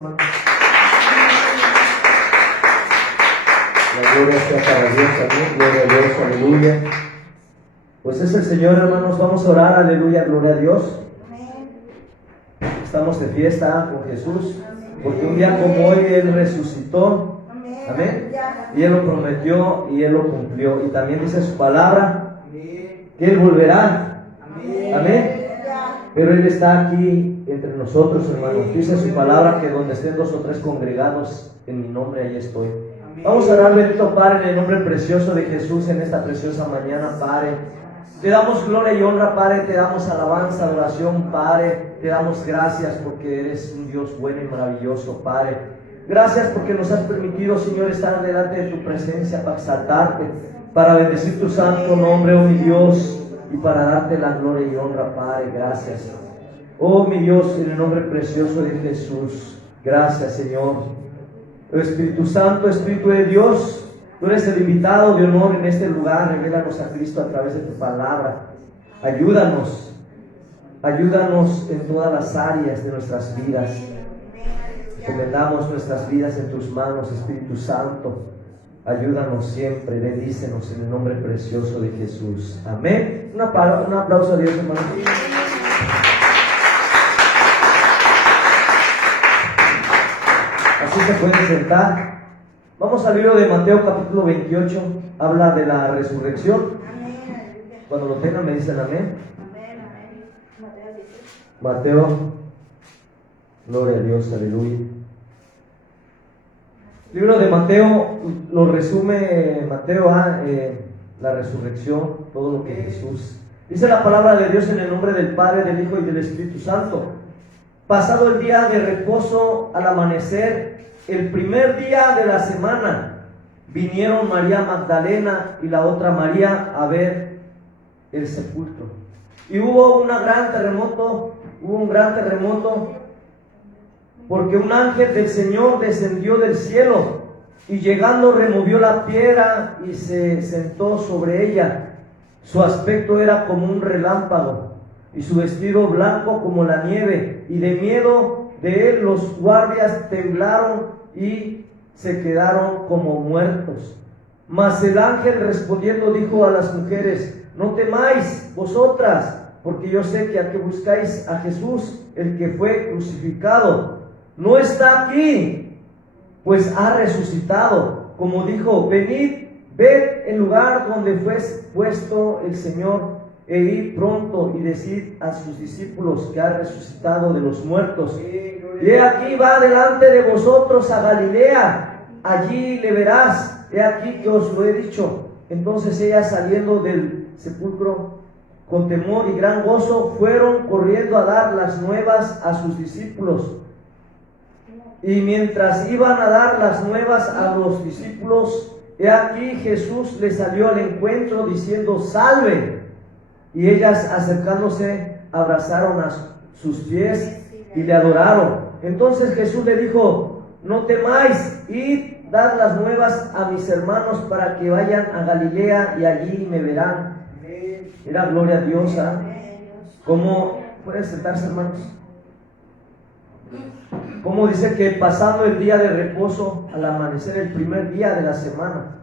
La gloria sea para Dios también, gloria a Dios, aleluya. Pues es el Señor, hermanos, vamos a orar, aleluya, gloria a Dios. Estamos de fiesta con Jesús, porque un día como hoy Él resucitó, amén, y Él lo prometió y Él lo cumplió, y también dice su palabra, que Él volverá, amén, pero Él está aquí entre nosotros, hermanos. Dice su palabra que donde estén 2 o 3 congregados en mi nombre, ahí estoy. Vamos a orar, bendito Padre, en el nombre precioso de Jesús, en esta preciosa mañana, Padre. Te damos gloria y honra, Padre, te damos alabanza, adoración, Padre. Te damos gracias porque eres un Dios bueno y maravilloso, Padre. Gracias porque nos has permitido, Señor, estar delante de tu presencia para exaltarte, para bendecir tu santo nombre, oh mi Dios, y para darte la gloria y honra, Padre. Gracias. Oh mi Dios, en el nombre precioso de Jesús. Gracias, Señor. Espíritu Santo, Espíritu de Dios, tú eres el invitado de honor en este lugar. Revélanos a Cristo a través de tu palabra. Ayúdanos en todas las áreas de nuestras vidas. Encomendamos nuestras vidas en tus manos, Espíritu Santo. Ayúdanos siempre, bendícenos en el nombre precioso de Jesús. Amén. Un aplauso a Dios, hermano. Así se pueden sentar. Vamos al libro de Mateo capítulo 28. Habla de la resurrección. Cuando lo tengan me dicen amén. Mateo, gloria a Dios, aleluya. El libro de Mateo lo resume Mateo la resurrección, todo lo que Jesús. Dice la palabra de Dios en el nombre del Padre, del Hijo y del Espíritu Santo. Pasado el día de reposo, al amanecer, el primer día de la semana, vinieron María Magdalena y la otra María a ver el sepulcro. Y hubo un gran terremoto, porque un ángel del Señor descendió del cielo y llegando removió la piedra y se sentó sobre ella. Su aspecto era como un relámpago y su vestido blanco como la nieve, y de miedo de él los guardias temblaron y se quedaron como muertos. Mas el ángel respondiendo dijo a las mujeres: no temáis vosotras, porque yo sé que a que buscáis a Jesús, el que fue crucificado. No está aquí, pues ha resucitado, como dijo. Venid, ved el lugar donde fue puesto el Señor, e id pronto y decid a sus discípulos que ha resucitado de los muertos. Y he aquí va delante de vosotros a Galilea, allí le verás. He aquí que os lo he dicho. Entonces ellas, saliendo del sepulcro con temor y gran gozo, fueron corriendo a dar las nuevas a sus discípulos. Y mientras iban a dar las nuevas a los discípulos, he aquí Jesús les salió al encuentro diciendo: salve. Y ellas, acercándose, abrazaron a sus pies y le adoraron. Entonces Jesús le dijo: no temáis, id, dad las nuevas a mis hermanos para que vayan a Galilea y allí me verán. Era gloria a Dios. ¿Cómo pueden sentarse, hermanos? Como dice que pasando el día de reposo, al amanecer, el primer día de la semana,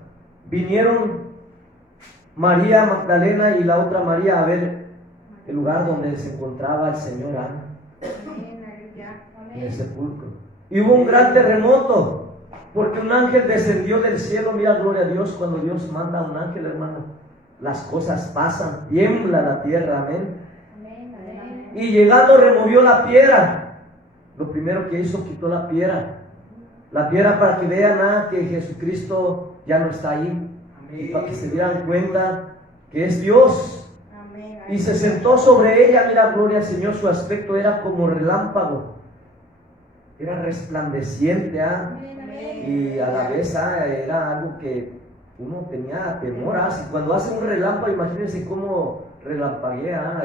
vinieron María Magdalena y la otra María a ver el lugar donde se encontraba el Señor en el sepulcro. Y hubo un gran terremoto, porque un ángel descendió del cielo. Mira, gloria a Dios, cuando Dios manda a un ángel, hermano, las cosas pasan, tiembla la tierra, amén. Y llegando removió la piedra. Lo primero que hizo, quitó la piedra para que vean que Jesucristo ya no está ahí, y para que se dieran cuenta que es Dios. Y se sentó sobre ella. Mira, gloria al Señor, su aspecto era como relámpago, era resplandeciente, y a la vez era algo que uno tenía temor. Cuando hace un relámpago, imagínense cómo relampaguea,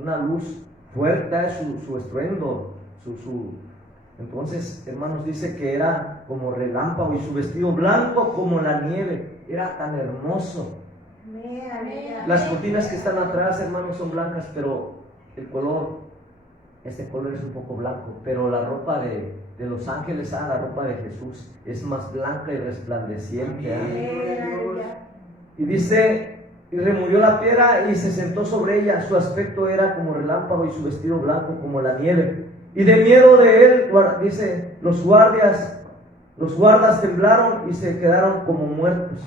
una luz fuerte, su estruendo. Entonces, hermanos, dice que era como relámpago, y su vestido blanco como la nieve. Era tan hermoso. Las cortinas que están atrás, hermanos, son blancas, pero el color este color es un poco blanco, pero la ropa de los ángeles, la ropa de Jesús es más blanca y resplandeciente. Y dice, y removió la piedra y se sentó sobre ella. Su aspecto era como relámpago y su vestido blanco como la nieve. Y de miedo de él, dice, los guardas temblaron y se quedaron como muertos.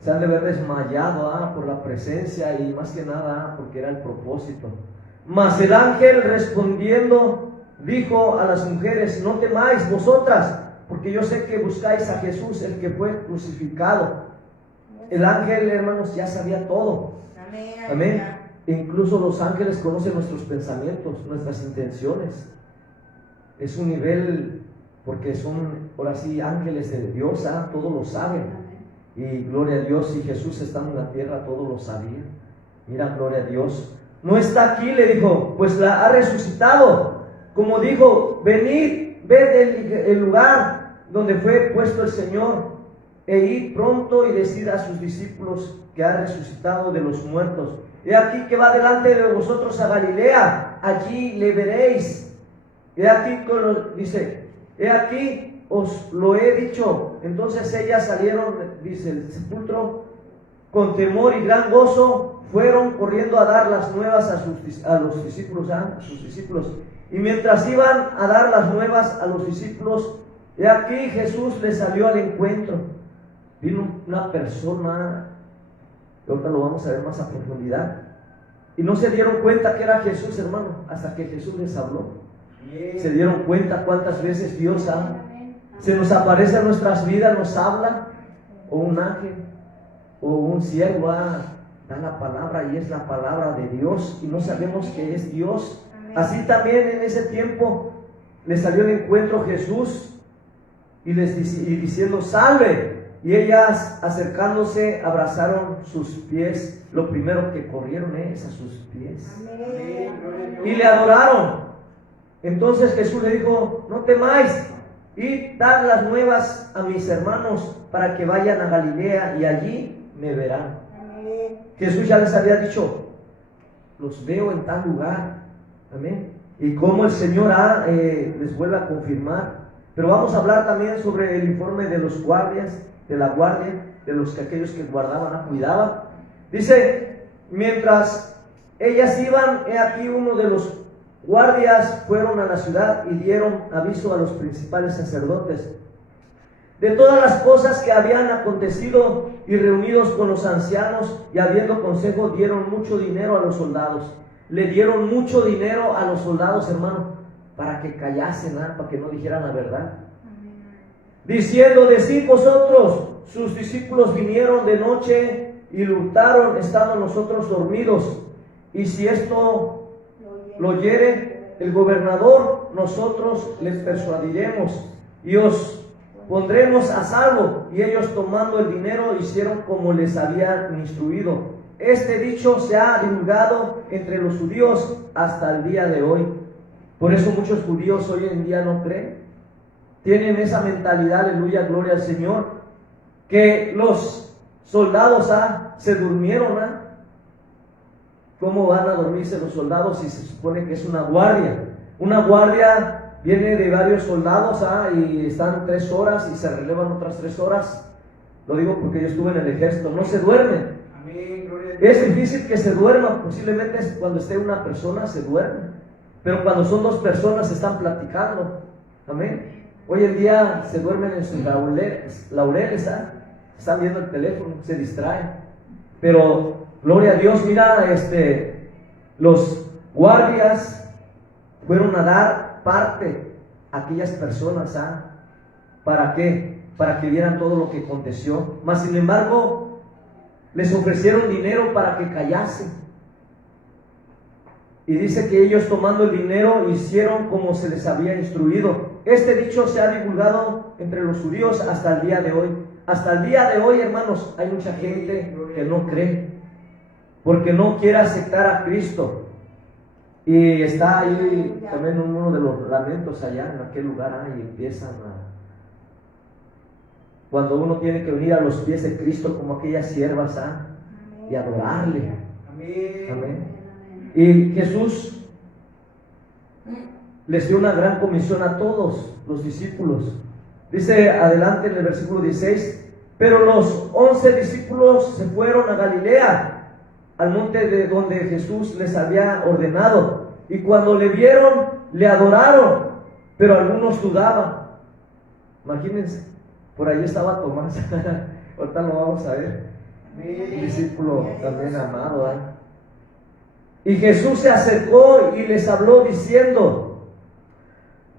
Se han de haber desmayado por la presencia y más que nada porque era el propósito. Mas el ángel respondiendo dijo a las mujeres: no temáis vosotras, porque yo sé que buscáis a Jesús, el que fue crucificado. El ángel, hermanos, ya sabía todo. Amén. Incluso los ángeles conocen nuestros pensamientos, nuestras intenciones. Es un nivel, porque son, ahora sí, ángeles de Dios, todo lo saben. Y gloria a Dios, si Jesús estando en la tierra, todo lo sabía. Mira, gloria a Dios. No está aquí, le dijo, pues la ha resucitado. Como dijo, venid, ved el lugar donde fue puesto el Señor, e id pronto y decid a sus discípulos que ha resucitado de los muertos. He aquí que va delante de vosotros a Galilea, allí le veréis. He aquí, dice, he aquí os lo he dicho. Entonces ellas salieron, dice, el sepulcro con temor y gran gozo, fueron corriendo a dar las nuevas a los discípulos, a sus discípulos. Y mientras iban a dar las nuevas a los discípulos, he aquí Jesús les salió al encuentro. Vino una persona, y ahorita lo vamos a ver más a profundidad, y no se dieron cuenta que era Jesús, hermano, hasta que Jesús les habló. Se dieron cuenta cuántas veces Dios se nos aparece en nuestras vidas, nos habla, o un ángel, o un siervo da la palabra y es la palabra de Dios y no sabemos que es Dios. Así también en ese tiempo les salió al encuentro Jesús y diciendo: salve. Y ellas, acercándose, abrazaron sus pies. Lo primero que corrieron es a sus pies. Y le adoraron. Entonces Jesús le dijo: no temáis, id, dad las nuevas a mis hermanos para que vayan a Galilea y allí me verán. Jesús ya les había dicho: los veo en tal lugar. Amén. Y como el Señor les vuelve a confirmar. Pero vamos a hablar también sobre el informe de los guardias, de la guardia, de aquellos que guardaban, cuidaban. Dice: mientras ellas iban, he aquí uno de los guardias fueron a la ciudad y dieron aviso a los principales sacerdotes de todas las cosas que habían acontecido, y reunidos con los ancianos y habiendo consejo, dieron mucho dinero a los soldados. Le dieron mucho dinero a los soldados, hermano, para que callasen, para que no dijeran la verdad. Diciendo: decid vosotros, sus discípulos vinieron de noche y lo hurtaron estando nosotros dormidos. Y si esto lo oyere el gobernador, nosotros les persuadiremos y os pondremos a salvo. Y ellos, tomando el dinero, hicieron como les habían instruido. Este dicho se ha divulgado entre los judíos hasta el día de hoy. Por eso muchos judíos hoy en día no creen. Tienen esa mentalidad, aleluya, gloria al Señor, que los soldados se durmieron. ¿Cómo van a dormirse los soldados si se supone que es una guardia? Una guardia viene de varios soldados y están 3 horas y se relevan otras 3 horas. Lo digo porque yo estuve en el ejército. No se duermen. Amén, gloria a Dios. Es difícil que se duerma. Posiblemente cuando esté una persona se duerme, pero cuando son 2 personas están platicando. Amén. Hoy en día se duermen en sus laureles, están viendo el teléfono, se distraen. Pero gloria a Dios, mira, los guardias fueron a dar parte a aquellas personas. ¿Para qué? Para que vieran todo lo que aconteció. Mas sin embargo, les ofrecieron dinero para que callasen. Y dice que ellos, tomando el dinero, hicieron como se les había instruido. Este dicho se ha divulgado entre los judíos hasta el día de hoy. Hasta el día de hoy, hermanos, hay mucha gente que no cree, porque no quiere aceptar a Cristo. Y está ahí también uno de los lamentos allá en aquel lugar, y empiezan cuando uno tiene que venir a los pies de Cristo como aquellas siervas, y adorarle. Amén. Amén. Y Jesús les dio una gran comisión a todos los discípulos. Dice adelante en el versículo 16: pero los 11 discípulos se fueron a Galilea, al monte de donde Jesús les había ordenado, y cuando le vieron, le adoraron, pero algunos dudaban. Imagínense, por ahí estaba Tomás, ahorita lo vamos a ver, un discípulo también amado, ¿eh? Y Jesús se acercó y les habló diciendo: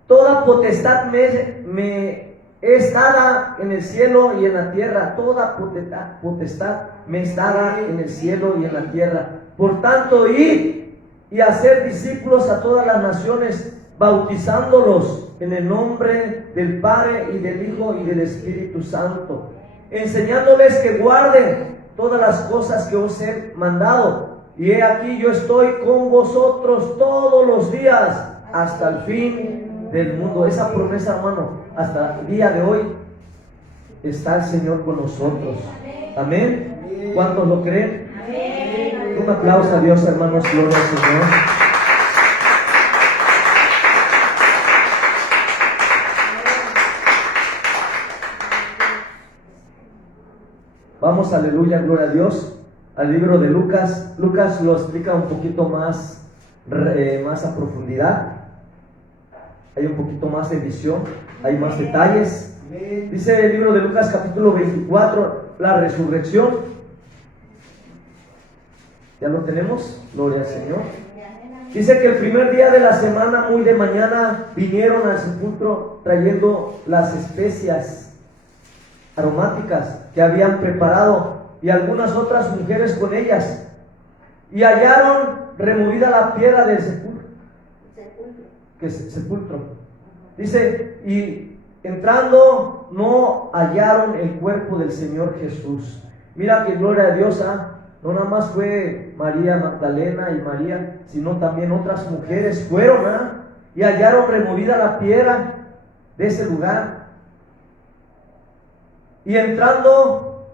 toda potestad me es dada en el cielo y en la tierra. Toda potestad me es dada en el cielo y en la tierra. Por tanto, id y hacer discípulos a todas las naciones, bautizándolos en el nombre del Padre y del Hijo y del Espíritu Santo, enseñándoles que guarden todas las cosas que os he mandado. Y he aquí, yo estoy con vosotros todos los días hasta el fin del mundo. Esa promesa, hermano, hasta el día de hoy está el Señor con nosotros. Amén. ¿Cuántos lo creen? Amén. Un aplauso a Dios, hermanos. Gloria al Señor. Vamos, aleluya, gloria a Dios, al libro de Lucas. Lucas lo explica un poquito más a profundidad. Hay un poquito más de visión, hay más detalles. Dice el libro de Lucas capítulo 24, la resurrección. ¿Ya lo tenemos? Gloria al Señor. Dice que el primer día de la semana, muy de mañana, vinieron al sepulcro trayendo las especias aromáticas que habían preparado, y algunas otras mujeres con ellas, y hallaron removida la piedra del sepulcro. Dice, y entrando no hallaron el cuerpo del Señor Jesús. Mira que gloria a Dios, no nada más fue María Magdalena y María, sino también otras mujeres fueron, y hallaron removida la piedra de ese lugar. Y entrando,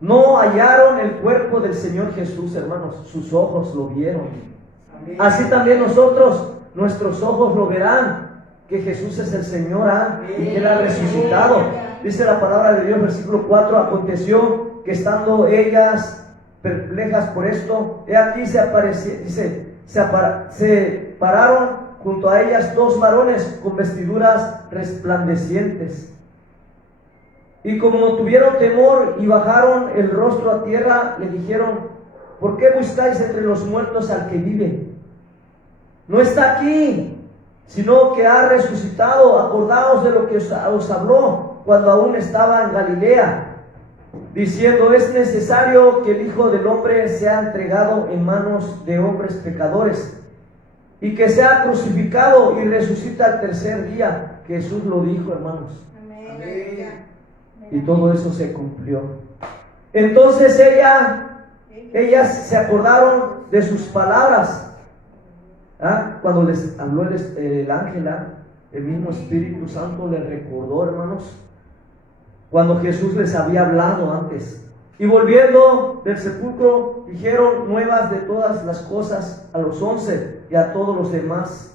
no hallaron el cuerpo del Señor Jesús, hermanos. Sus ojos lo vieron. Amén. Así también nosotros, nuestros ojos lo verán, que Jesús es el Señor, y que Él ha resucitado. Dice la palabra de Dios, versículo 4: aconteció que estando ellas perplejas por esto, he aquí se pararon junto a ellas dos varones con vestiduras resplandecientes. Y como tuvieron temor y bajaron el rostro a tierra, le dijeron: ¿por qué buscáis entre los muertos al que vive? No está aquí, sino que ha resucitado. Acordaos de lo que os habló cuando aún estaba en Galilea, diciendo: es necesario que el Hijo del Hombre sea entregado en manos de hombres pecadores, y que sea crucificado y resucita al tercer día. Jesús lo dijo, hermanos. Amén. Y todo eso se cumplió. Entonces ellas se acordaron de sus palabras. Cuando les habló el ángel, el mismo Espíritu Santo les recordó, hermanos, cuando Jesús les había hablado antes. Y volviendo del sepulcro, dijeron nuevas de todas las cosas a los 11 y a todos los demás.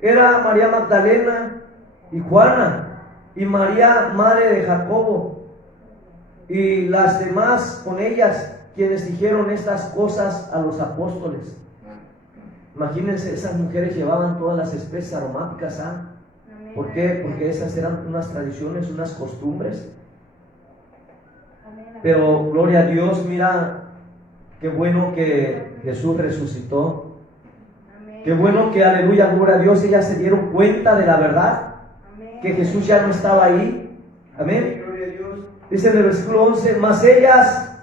Era María Magdalena y Juana, y María, madre de Jacobo, y las demás con ellas, quienes dijeron estas cosas a los apóstoles. Imagínense, esas mujeres llevaban todas las especies aromáticas, ¿Por qué? Porque esas eran unas tradiciones, unas costumbres. Pero gloria a Dios, mira, qué bueno que Jesús resucitó. Qué bueno que, aleluya, gloria a Dios, ellas se dieron cuenta de la verdad, que Jesús ya no estaba ahí. Amén. Dice en el versículo 11: mas ellas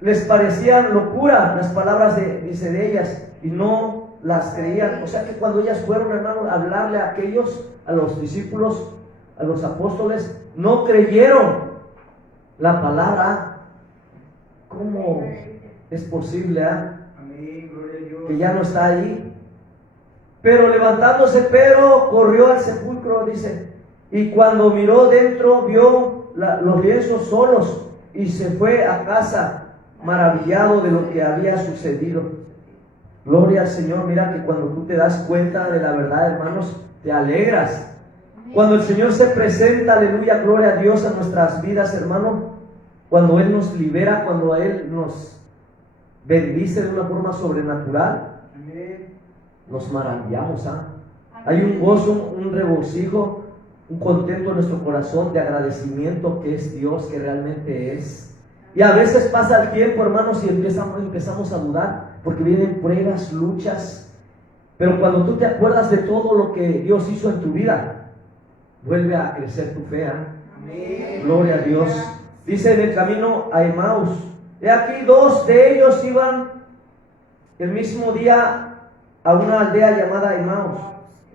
les parecían locura las palabras de ellas, y no las creían. O sea que cuando ellas fueron, hermanos, a hablarle a aquellos, a los discípulos, a los apóstoles, no creyeron la palabra. ¿Cómo es posible, que ya no está ahí? Pero levantándose Pedro, corrió al sepulcro, dice, y cuando miró dentro, vio los lienzos solos, y se fue a casa maravillado de lo que había sucedido. Gloria al Señor. Mira que cuando tú te das cuenta de la verdad, hermanos, te alegras. Cuando el Señor se presenta, aleluya, gloria a Dios, a nuestras vidas, hermano, cuando Él nos libera, cuando Él nos bendice de una forma sobrenatural, nos maravillamos, ¿ah? Hay un gozo, un regocijo, un contento en nuestro corazón de agradecimiento que es Dios, que realmente es. Y a veces pasa el tiempo, hermanos, y empezamos a dudar, porque vienen pruebas, luchas. Pero cuando tú te acuerdas de todo lo que Dios hizo en tu vida, vuelve a crecer tu fe, ¿eh? Gloria a Dios. Dice en el camino a Emaús, he aquí 2 de ellos iban el mismo día a una aldea llamada Emaús,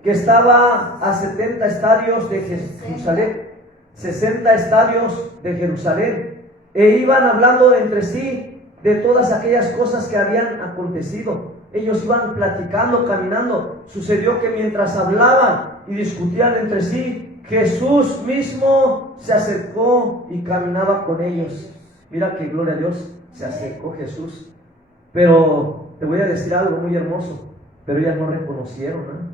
que estaba a 70 estadios de Jerusalén, 60 estadios de Jerusalén, e iban hablando entre sí de todas aquellas cosas que habían acontecido. Ellos iban platicando, caminando. Sucedió que mientras hablaban y discutían entre sí, Jesús mismo se acercó y caminaba con ellos. Mira que gloria a Dios, se acercó Jesús. Pero te voy a decir algo muy hermoso, pero ellas no reconocieron, ¿eh?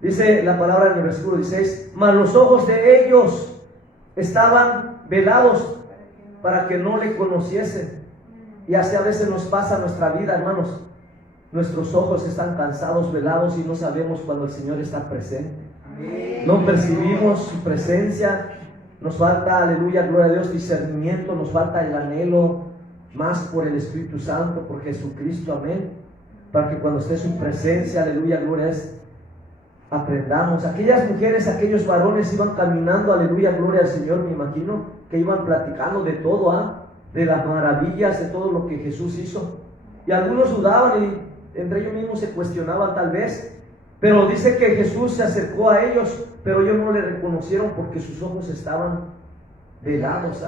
Dice la palabra en el versículo 16, mas los ojos de ellos estaban velados para que no le conociesen. Y así a veces nos pasa en nuestra vida, hermanos. Nuestros ojos están cansados, velados, y no sabemos cuando el Señor está presente. No percibimos su presencia. Nos falta, aleluya, gloria a Dios, discernimiento. Nos falta el anhelo más por el Espíritu Santo, por Jesucristo, amén. Para que cuando esté su presencia, aleluya, gloria a Dios, aprendamos. Aquellas mujeres, aquellos varones iban caminando, aleluya, gloria al Señor, me imagino, que iban platicando de todo, de las maravillas, de todo lo que Jesús hizo. Y algunos dudaban y entre ellos mismos se cuestionaban tal vez. Pero dice que Jesús se acercó a ellos, pero ellos no le reconocieron porque sus ojos estaban velados,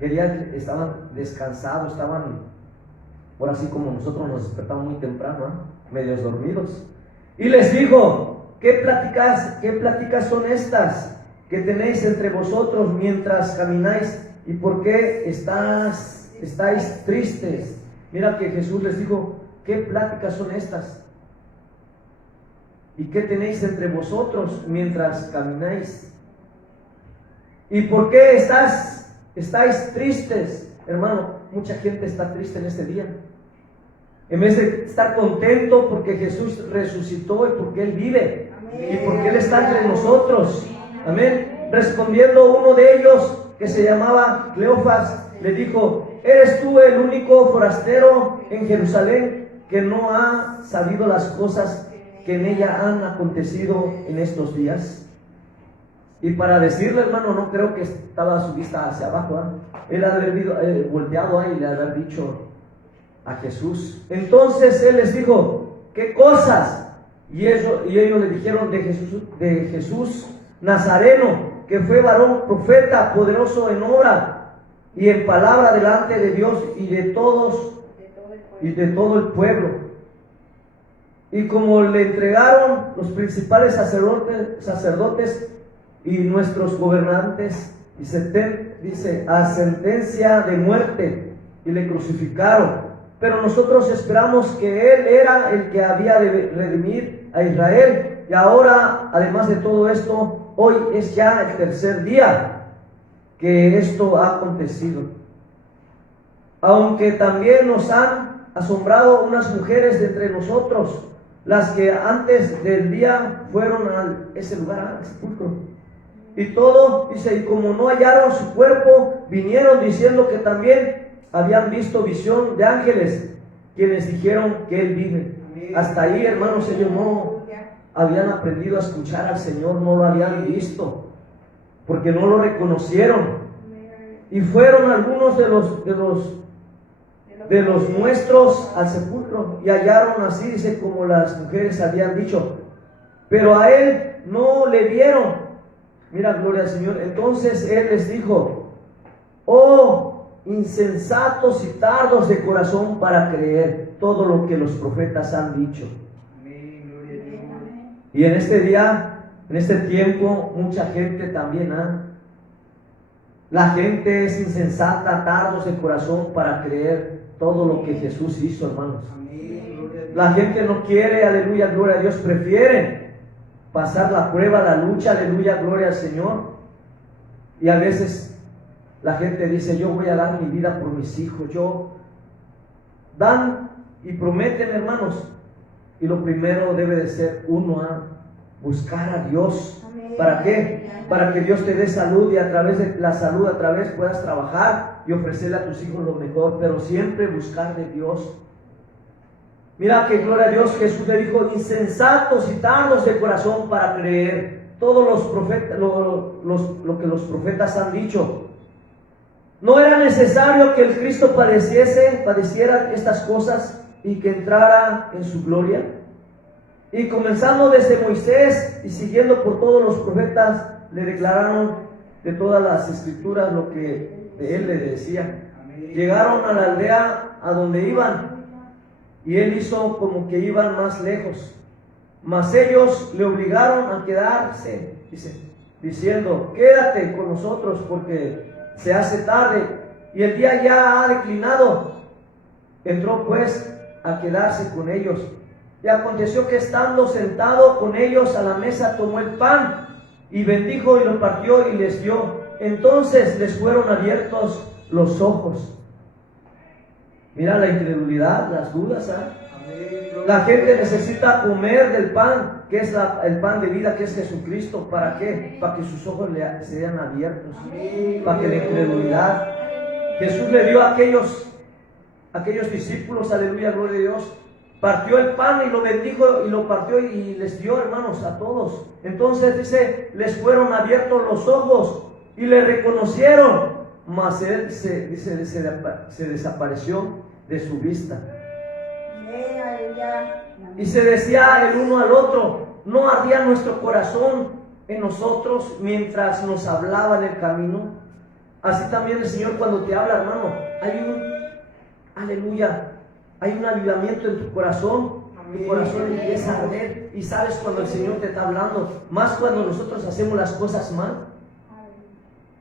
estaban descansados, estaban, ahora sí como nosotros nos despertamos muy temprano, medios dormidos. Y les dijo, ¿qué pláticas son estas que tenéis entre vosotros mientras camináis? ¿Y por qué estáis tristes? Mira que Jesús les dijo, ¿qué pláticas son estas? ¿Y qué tenéis entre vosotros mientras camináis? ¿Y por qué estáis tristes? Hermano, mucha gente está triste en este día. En vez de estar contento porque Jesús resucitó y porque Él vive. Amén. Y porque Él está entre nosotros. Amén. Respondiendo uno de ellos, que se llamaba Cleofas, le dijo, ¿eres tú el único forastero en Jerusalén que no ha sabido las cosas que en ella han acontecido en estos días? Y para decirle, hermano, no creo que estaba su vista hacia abajo, él ha de haber volteado ahí y le ha de haber dicho a Jesús. Entonces él les dijo, ¿qué cosas? Y ellos le dijeron de Jesús Nazareno, que fue varón profeta, poderoso en obra y en palabra delante de Dios y de todo el pueblo. Y como le entregaron los principales sacerdotes y nuestros gobernantes, dice, a sentencia de muerte, y le crucificaron. Pero nosotros esperamos que Él era el que había de redimir a Israel. Y ahora, además de todo esto, hoy es ya el tercer día que esto ha acontecido. Aunque también nos han asombrado unas mujeres de entre nosotros, las que antes del día fueron a ese lugar, al sepulcro. Y todo, dice, y como no hallaron su cuerpo, vinieron diciendo que también habían visto visión de ángeles, quienes dijeron que Él vive. Hasta ahí, hermanos, ellos no habían aprendido a escuchar al Señor, no lo habían visto, porque no lo reconocieron. Y fueron algunos de los nuestros al sepulcro, y hallaron así, dice, como las mujeres habían dicho, pero a Él no le vieron. Mira, gloria al Señor. Entonces Él les dijo, oh insensatos y tardos de corazón para creer todo lo que los profetas han dicho. Y en este día, en este tiempo, mucha gente también, la gente es insensata, tardos de corazón para creer todo lo que Jesús hizo, hermanos. La gente no quiere, aleluya, gloria a Dios, prefieren pasar la prueba, la lucha, aleluya, gloria al Señor. Y a veces la gente dice, yo voy a dar mi vida por mis hijos. Dan y prometen, hermanos. Y lo primero debe de ser uno a buscar a Dios. ¿Para qué? Para que Dios te dé salud y a través de la salud, a través puedas trabajar y ofrecerle a tus hijos lo mejor, pero siempre buscar de Dios. Mira que gloria a Dios, Jesús le dijo, insensatos y tardos de corazón para creer todos los profetas, lo que los profetas han dicho. ¿No era necesario que el Cristo padeciera estas cosas y que entrara en su gloria? Y comenzando desde Moisés y siguiendo por todos los profetas, le declararon de todas las escrituras lo que de él le decía. Llegaron a la aldea a donde iban, y él hizo como que iban más lejos. Mas ellos le obligaron a quedarse, diciendo, quédate con nosotros porque se hace tarde y el día ya ha declinado. Entró pues a quedarse con ellos. Y aconteció que estando sentado con ellos a la mesa, tomó el pan y bendijo y lo partió y les dio. Entonces les fueron abiertos los ojos. Mira la incredulidad, las dudas. La gente necesita comer del pan, que es el pan de vida, que es Jesucristo. ¿Para qué? Para que sus ojos sean abiertos. Para que la incredulidad. Jesús le dio a aquellos discípulos, aleluya, gloria a Dios. Partió el pan y lo bendijo y lo partió y les dio, hermanos, a todos. Entonces dice, les fueron abiertos los ojos y le reconocieron. Mas él se desapareció de su vista. Y se decía el uno al otro, ¿no ardía nuestro corazón en nosotros mientras nos hablaba en el camino? Así también el Señor cuando te habla, hermano, hay un avivamiento en tu corazón. Tu corazón empieza a arder y sabes cuando el Señor te está hablando, más cuando nosotros hacemos las cosas mal.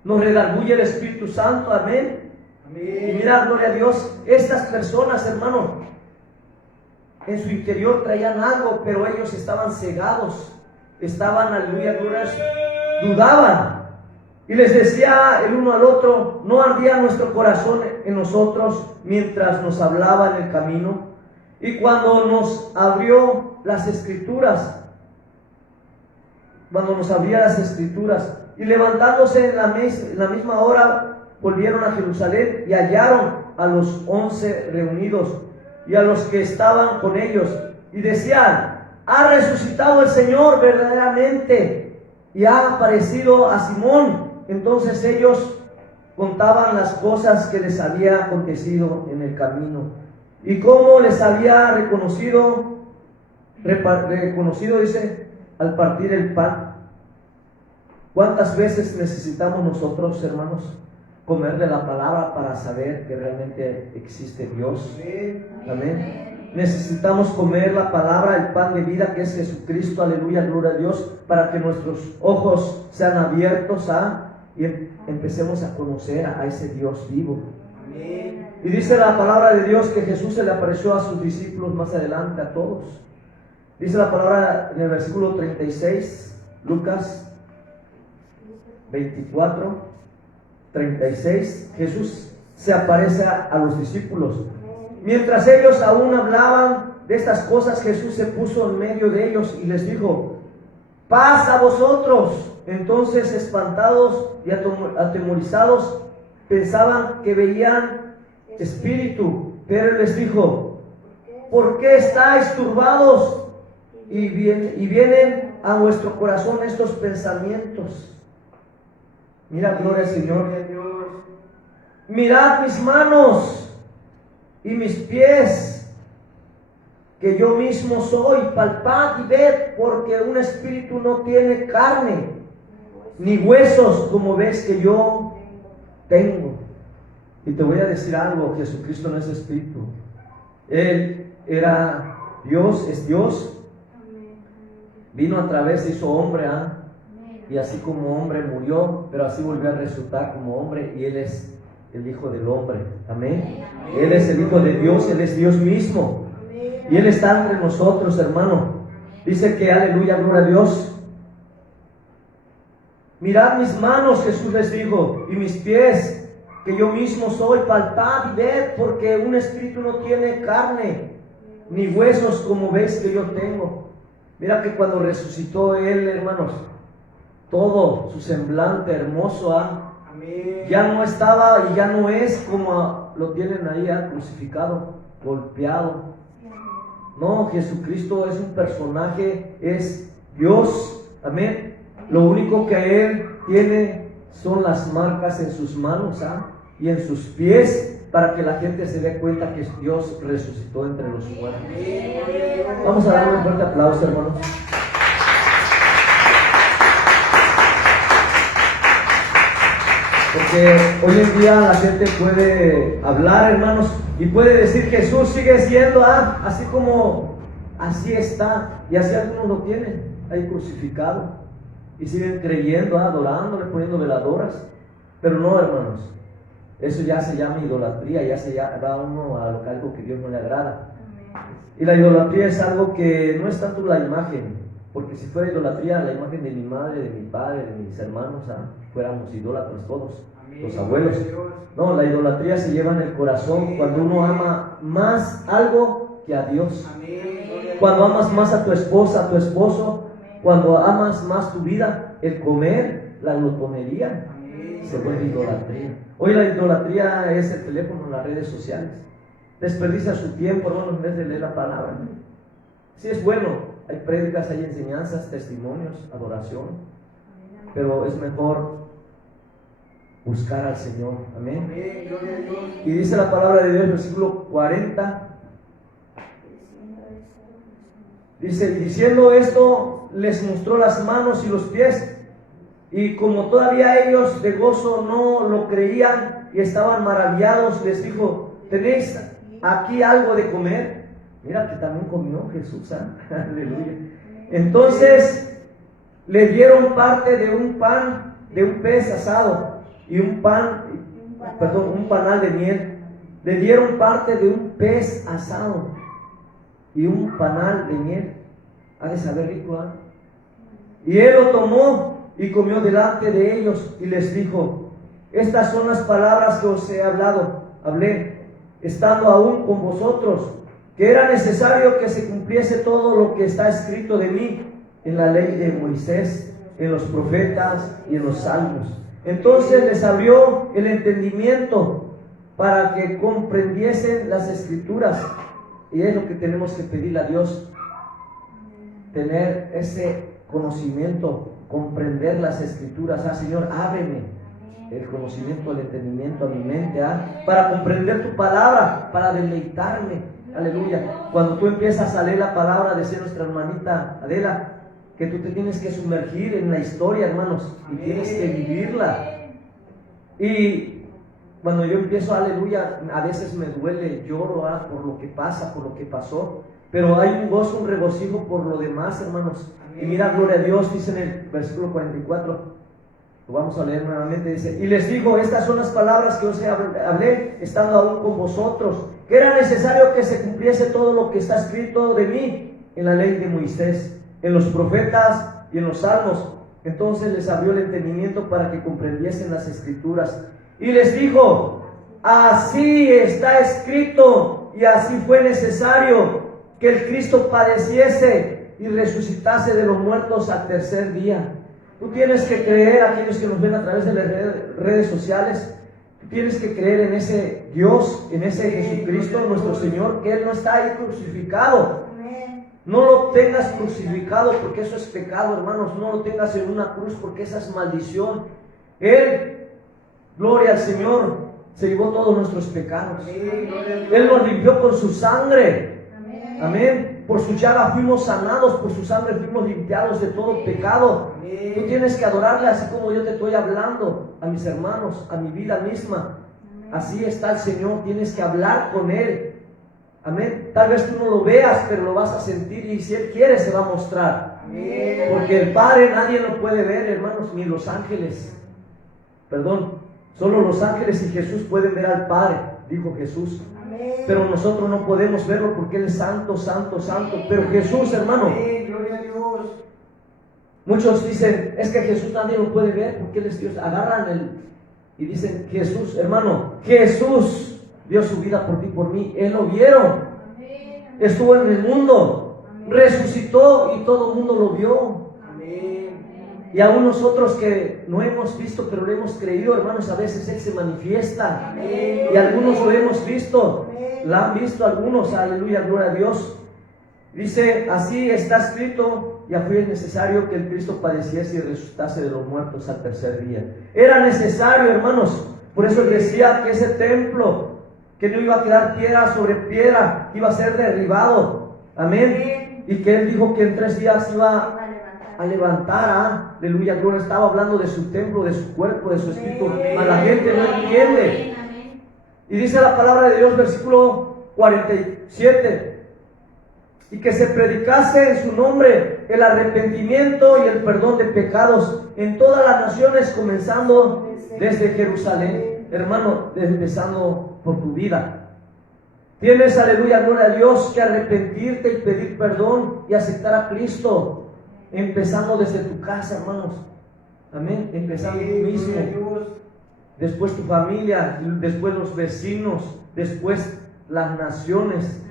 Nos redarguye el Espíritu Santo, amén. Y mira, gloria a Dios, estas personas, hermano, en su interior traían algo, pero ellos estaban cegados, estaban, aleluya, dudaban. Y les decía el uno al otro, ¿no ardía nuestro corazón en nosotros mientras nos hablaba en el camino? Y cuando nos abrió las escrituras, y levantándose en la misma hora, volvieron a Jerusalén y hallaron a los 11 reunidos y a los que estaban con ellos, y decían, ha resucitado el Señor verdaderamente y ha aparecido a Simón. Entonces ellos contaban las cosas que les había acontecido en el camino y cómo les había reconocido, dice, al partir el pan. ¿Cuántas veces necesitamos nosotros, hermanos, comer de la palabra para saber que realmente existe Dios? Amén. Necesitamos comer la palabra, el pan de vida que es Jesucristo, aleluya, gloria a Dios, para que nuestros ojos sean abiertos y empecemos a conocer a ese Dios vivo. Amén. Y dice la palabra de Dios que Jesús se le apareció a sus discípulos más adelante, a todos. Dice la palabra en el versículo 36, Lucas 24, 36, Jesús se aparece a los discípulos. Mientras ellos aún hablaban de estas cosas, Jesús se puso en medio de ellos y les dijo, paz a vosotros. Entonces, espantados y atemorizados, pensaban que veían espíritu, pero él les dijo, ¿por qué estáis turbados? Y vienen a vuestro corazón estos pensamientos. Mira, gloria al Señor. Mirad mis manos y mis pies, que yo mismo soy. Palpad y ved, porque un espíritu no tiene carne ni huesos, como ves que yo tengo. Y te voy a decir algo, Jesucristo no es espíritu. Él era Dios, es Dios. Vino a través, se hizo hombre, y así como hombre murió, pero así volvió a resucitar como hombre, y Él es el Hijo del hombre. Amén. Él es el Hijo de Dios, Él es Dios mismo. Y Él está entre nosotros, hermano. Dice que aleluya, gloria a Dios. Mirad mis manos, Jesús les dijo, y mis pies, que yo mismo soy. Palpad y ved, porque un espíritu no tiene carne, ni huesos como veis que yo tengo. Mira que cuando resucitó Él, hermanos, todo su semblante hermoso, ya no estaba y ya no es como lo tienen ahí, crucificado, golpeado. No, Jesucristo es un personaje, es Dios, amén. Lo único que Él tiene son las marcas en sus manos y en sus pies, para que la gente se dé cuenta que Dios resucitó entre los muertos. Vamos a darle un fuerte aplauso, hermanos. Porque hoy en día la gente puede hablar, hermanos, y puede decir Jesús sigue siendo, así como así está, y así algunos lo tienen ahí crucificado, y siguen creyendo, adorándole, poniendo veladoras. Pero no, hermanos, eso ya se llama idolatría, ya se da uno a algo que Dios no le agrada. Y la idolatría es algo que no es tanto la imagen, porque si fuera idolatría, la imagen de mi madre, de mi padre, de mis hermanos, fuéramos idólatras todos, los abuelos. No, la idolatría se lleva en el corazón cuando uno ama más algo que a Dios. Cuando amas más a tu esposa, a tu esposo, cuando amas más tu vida, el comer, la glotonería, se vuelve idolatría. Hoy la idolatría es el teléfono, las redes sociales. Desperdicia su tiempo, hermano, en vez de leer la palabra. Sí es bueno, hay prédicas, hay enseñanzas, testimonios, adoración, pero es mejor buscar al Señor. Amén. Y dice la palabra de Dios, versículo 40. Dice, diciendo esto, les mostró las manos y los pies. Y como todavía ellos de gozo no lo creían y estaban maravillados, les dijo, ¿tenéis aquí algo de comer? Mira que también comió Jesús, aleluya. Entonces le dieron parte de un pan, de un pez asado y un panal de miel. Le dieron parte de un pez asado y un panal de miel. Ha de saber rico, Y él lo tomó y comió delante de ellos y les dijo, estas son las palabras que os he hablé, estando aún con vosotros, que era necesario que se cumpliese todo lo que está escrito de mí en la ley de Moisés, en los profetas y en los salmos. Entonces les abrió el entendimiento para que comprendiesen las escrituras. Y es lo que tenemos que pedirle a Dios, tener ese conocimiento, comprender las escrituras. Señor, ábreme el conocimiento, el entendimiento a mi mente, para comprender tu palabra, para deleitarme, aleluya. Cuando tú empiezas a leer la palabra, decía nuestra hermanita Adela, que tú te tienes que sumergir en la historia, hermanos, y tienes que vivirla. Y cuando yo empiezo, aleluya, a veces me duele, lloro por lo que pasa, por lo que pasó, pero hay un gozo, un regocijo por lo demás, hermanos. Y mira, gloria a Dios, dice en el versículo 44, lo vamos a leer nuevamente, dice, y les digo, estas son las palabras que os hablé, estando aún con vosotros, que era necesario que se cumpliese todo lo que está escrito de mí en la ley de Moisés, en los profetas y en los salmos. Entonces les abrió el entendimiento para que comprendiesen las escrituras. Y les dijo, así está escrito, y así fue necesario que el Cristo padeciese y resucitase de los muertos al tercer día. Tú tienes que creer, aquellos que nos ven a través de las redes sociales, tú tienes que creer en ese Dios, en ese Jesucristo, nuestro Señor, que Él no está ahí crucificado. No lo tengas crucificado porque eso es pecado, hermanos. No lo tengas en una cruz porque esa es maldición. Él, gloria al Señor, se llevó todos nuestros pecados. Él nos limpió con su sangre. Amén. Por su llaga fuimos sanados, por su sangre fuimos limpiados de todo pecado. Tú tienes que adorarle así como yo te estoy hablando, a mis hermanos, a mi vida misma. Así está el Señor, tienes que hablar con Él. Amén. Tal vez tú no lo veas, pero lo vas a sentir, y si Él quiere se va a mostrar. Amén. Porque el Padre nadie lo puede ver, hermanos, ni los ángeles. Perdón, solo los ángeles y Jesús pueden ver al Padre, dijo Jesús. Amén. pero nosotros no podemos verlo porque Él es santo, santo, santo. Pero Jesús, hermano, Gloria a Dios. muchos dicen, es que Jesús nadie lo puede ver porque Él es Dios. Agarran y dicen, Jesús, hermano, Jesús dio su vida por ti, por mí. Él lo vieron. Estuvo en el mundo, resucitó y todo el mundo lo vio. Y aún nosotros que no hemos visto, pero lo hemos creído, hermanos, a veces Él se manifiesta. Y algunos lo hemos visto, la han visto algunos, aleluya, gloria a Dios. Dice, así está escrito, ya fue necesario que el Cristo padeciese y resucitase de los muertos al tercer día. Era necesario, hermanos. Por eso Él decía que ese templo, que no iba a quedar piedra sobre piedra, iba a ser derribado. Amén. Y que Él dijo que en 3 días iba a levantar, aleluya, gloria. Estaba hablando de su templo, de su cuerpo, de su espíritu. A la gente no entiende. Y dice la palabra de Dios, versículo 47. Y que se predicase en su nombre el arrepentimiento y el perdón de pecados en todas las naciones, comenzando desde Jerusalén. Hermano, empezando por tu vida. Tienes, aleluya, gloria a Dios, que arrepentirte y pedir perdón y aceptar a Cristo. Empezando desde tu casa, hermanos. Amén. Empezando tú mismo. Después tu familia, después los vecinos, después las naciones.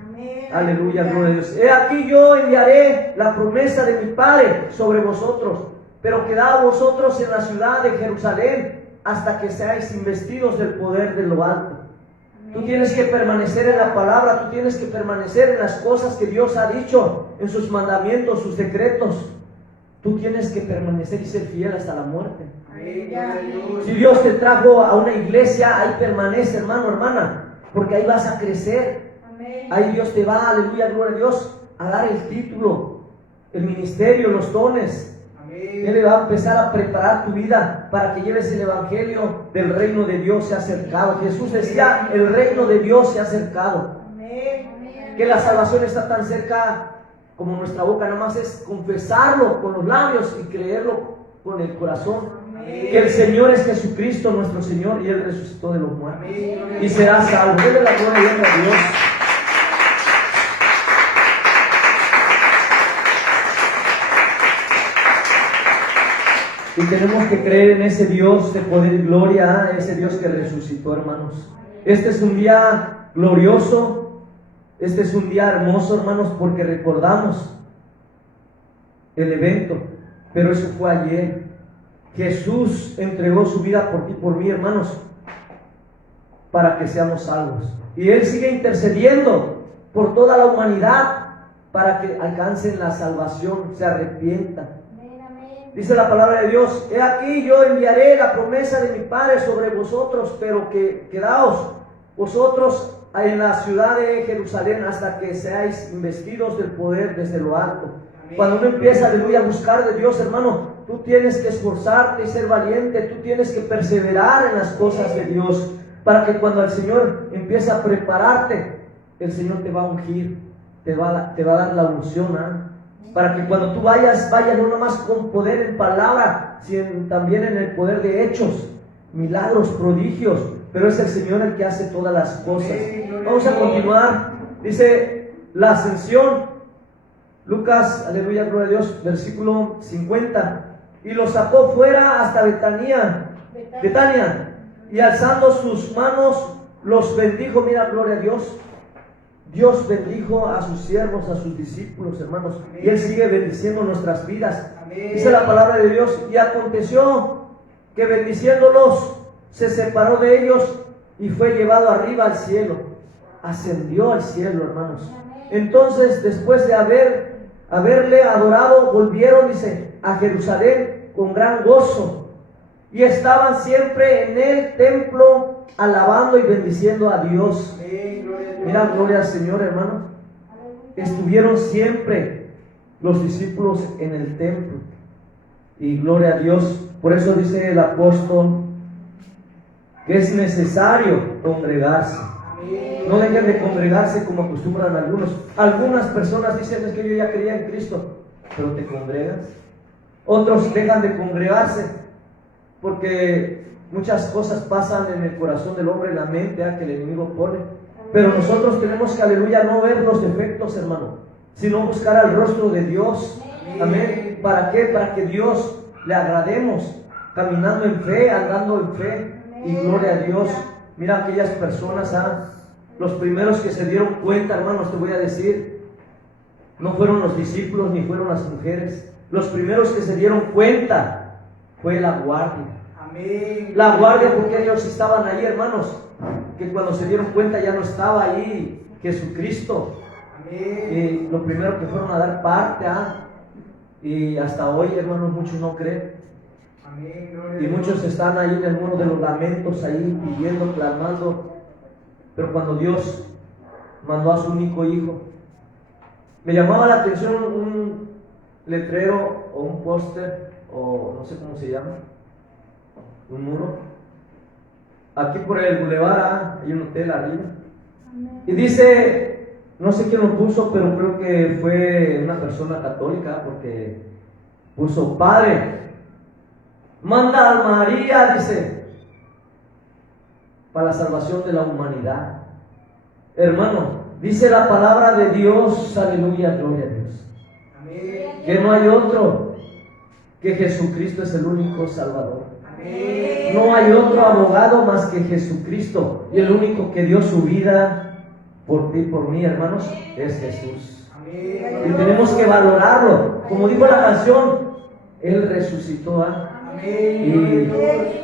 Aleluya, gloria a Dios. He aquí yo enviaré la promesa de mi Padre sobre vosotros, pero quedad vosotros en la ciudad de Jerusalén hasta que seáis investidos del poder de lo alto. Tú tienes que permanecer en la palabra, tú tienes que permanecer en las cosas que Dios ha dicho, en sus mandamientos, sus decretos. Tú tienes que permanecer y ser fiel hasta la muerte. Si Dios te trajo a una iglesia, ahí permanece, hermano, hermana, porque ahí vas a crecer. Ahí Dios te va, aleluya, gloria a Dios, a dar el título, el ministerio, los dones. Él le va a empezar a preparar tu vida para que lleves el evangelio del reino de Dios se ha acercado. Jesús decía, el reino de Dios se ha acercado. Que la salvación está tan cerca como nuestra boca, nada más es confesarlo con los labios y creerlo con el corazón. Que el Señor es Jesucristo, nuestro Señor, y Él resucitó de los muertos. Y será salvo. Dele la gloria a Dios. Y tenemos que creer en ese Dios de poder y gloria, ese Dios que resucitó, hermanos. Este es un día glorioso, este es un día hermoso, hermanos, porque recordamos el evento, pero eso fue ayer. Jesús entregó su vida por ti, por mí, hermanos, para que seamos salvos. Y Él sigue intercediendo por toda la humanidad para que alcancen la salvación, se arrepientan. Dice la palabra de Dios, he aquí yo enviaré la promesa de mi Padre sobre vosotros, pero quedaos vosotros en la ciudad de Jerusalén hasta que seáis investidos del poder desde lo alto. Cuando uno empieza, aleluya, a buscar de Dios, hermano, tú tienes que esforzarte y ser valiente, tú tienes que perseverar en las cosas de Dios, para que cuando el Señor empiece a prepararte, el Señor te va a ungir, te va a dar la unción, para que cuando tú vayas no nomás con poder en palabra, sino también en el poder de hechos, milagros, prodigios, pero es el Señor el que hace todas las cosas. Vamos a continuar. Dice la ascensión, Lucas, aleluya, gloria a Dios, versículo 50. Y los sacó fuera hasta Betania, y alzando sus manos los bendijo. Mira, gloria a Dios. Dios bendijo a sus siervos, a sus discípulos, hermanos. Amén. Y Él sigue bendiciendo nuestras vidas. Amén. Dice la palabra de Dios, y aconteció que bendiciéndolos se separó de ellos y fue llevado arriba al cielo. Ascendió al cielo, hermanos. Amén. Entonces, después de haberle adorado, volvieron, dice, a Jerusalén con gran gozo. Y estaban siempre en el templo alabando y bendiciendo a Dios. Mira, gloria al Señor, hermano. Estuvieron siempre los discípulos en el templo. Y gloria a Dios. Por eso dice el apóstol que es necesario congregarse. No dejen de congregarse como acostumbran algunos. Algunas personas dicen, es que yo ya creía en Cristo, pero te congregas. Otros dejan de congregarse porque muchas cosas pasan en el corazón del hombre, en la mente, que el enemigo pone. Pero nosotros tenemos que, aleluya, no ver los defectos, hermano, sino buscar al rostro de Dios. Amén. ¿Para qué? Para que Dios le agrademos, caminando en fe, andando en fe. Y gloria a Dios. Mira aquellas personas, los primeros que se dieron cuenta, hermanos, te voy a decir, no fueron los discípulos ni fueron las mujeres. Los primeros que se dieron cuenta fue la guardia. Amén. La guardia, porque ellos estaban ahí, hermanos, que cuando se dieron cuenta ya no estaba ahí Jesucristo. Amén. Y lo primero que fueron a dar parte, y hasta hoy, hermanos, muchos no creen. Amén. Gloria Y a Dios. muchos están ahí en el muro de los lamentos, ahí pidiendo, clamando. Pero cuando Dios mandó a su único hijo, me llamaba la atención un letrero o un póster, o no sé cómo se llama, un muro. Aquí por el bulevar hay un hotel arriba. Y dice, no sé quién lo puso, pero creo que fue una persona católica, porque puso: Padre, manda a María, dice, para la salvación de la humanidad. Hermano, dice la palabra de Dios, aleluya, gloria a Dios, Amén. que no hay otro, que Jesucristo es el único Salvador. Amén. No hay otro abogado más que Jesucristo, y el único que dio su vida por ti y por mí, hermanos, es Jesús. Amén. Y tenemos que valorarlo. Como dijo la canción, Él resucitó, y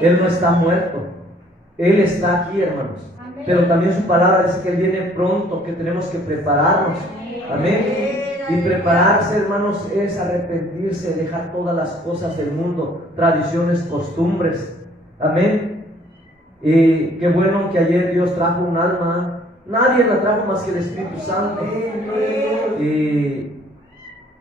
Él no está muerto. Él está aquí, hermanos. Pero también su palabra dice que Él viene pronto, que tenemos que prepararnos. Amén. Y prepararse, hermanos, es arrepentirse, dejar todas las cosas del mundo, tradiciones, costumbres. Amén. Y qué bueno que ayer Dios trajo un alma. Nadie la trajo más que el Espíritu Santo. Y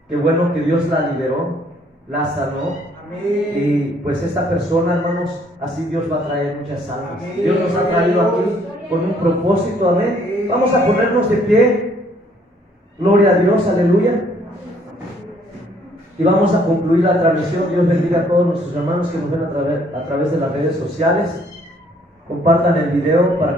qué bueno que Dios la liberó, la sanó. Y pues esta persona, hermanos, así Dios va a traer muchas almas. Dios nos ha traído aquí con un propósito. Amén. Vamos a ponernos de pie. Gloria a Dios, aleluya. Y vamos a concluir la transmisión. Dios bendiga a todos nuestros hermanos que nos ven a través de las redes sociales. Compartan el video para que